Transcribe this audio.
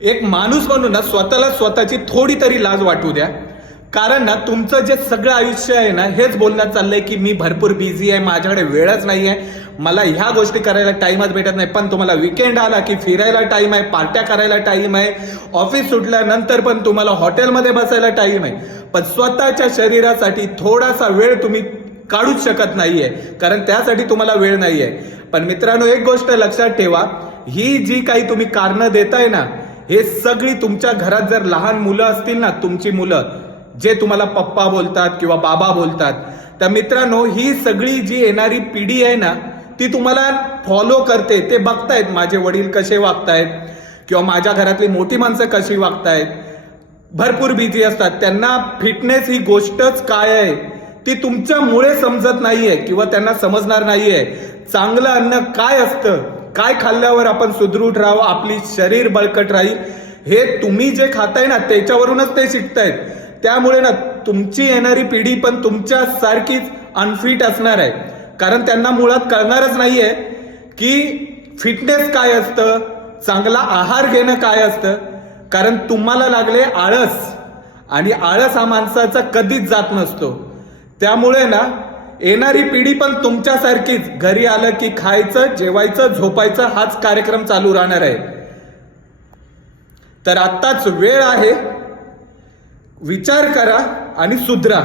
एक माणूस म्हणून ना स्वतःला स्वतःची थोडी तरी लाज वाटू द्या. कारण ना तुमचं जे सगळं आयुष्य आहे ना हेच बोलण्यात चाललंय की मी भरपूर बिझी आहे, माझ्याकडे वेळच नाहीये, मला ह्या गोष्टी करायला टाइमच भेटत नाही. पण तुम्हाला विकेंड आला की फिरायला टाइम आहे, पार्ट्या करायला टाइम आहे, ऑफिस सुटल्यानंतर पण तुम्हाला हॉटेलमध्ये बसायला टाइम आहे. पण स्वतःच्या शरीरासाठी थोडासा वेळ तुम्ही काढूच शकत नाहीये, कारण त्यासाठी तुम्हाला वेळ नाहीये. पण मित्रांनो, एक गोष्ट लक्षात ठेवा, ही जी काही तुम्ही कारणं देताय ना, हे सगळी तुमच्या घरात जर लहान मुलं असतील ना, तुमची मुलं जे तुम्हाला पप्पा बोलतात किंवा बाबा बोलतात, तर मित्रांनो ही सगळी जी येणारी पिढी आहे ना ती तुम्हाला फॉलो करते. ते बघतायत माझे वडील कसे वागतायत किंवा माझ्या घरातली मोठी माणसं कशी वागतायत, भरपूर बिझी असतात. त्यांना फिटनेस ही गोष्टच काय आहे ती तुमच्यामुळे समजत नाहीये किंवा त्यांना समजणार नाहीये. चांगलं अन्न काय असतं, काय खाल्ल्यावर आपण सुदृढ राहू, आपली शरीर बळकट राहील, हे तुम्ही जे खाताय ना त्याच्यावरूनच ते शिकतायत. त्यामुळे ना तुमची येणारी पिढी पण तुमच्या सारखीच अनफिट असणार आहे, कारण त्यांना मुळात कळणारच नाहीये की फिटनेस काय असतं, चांगला आहार घेणं काय असतं. कारण तुम्हाला लागले आळस, आणि आळस हा माणसाचा कधीच जात नसतो. त्यामुळे ना येणारी पिढी पण तुमच्यासारखीच घरी आलं की खायचं, जेवायचं, झोपायचं हाच कार्यक्रम चालू राहणार आहे. तर आत्ताच वेळ आहे, विचार करा आणि सुधरा.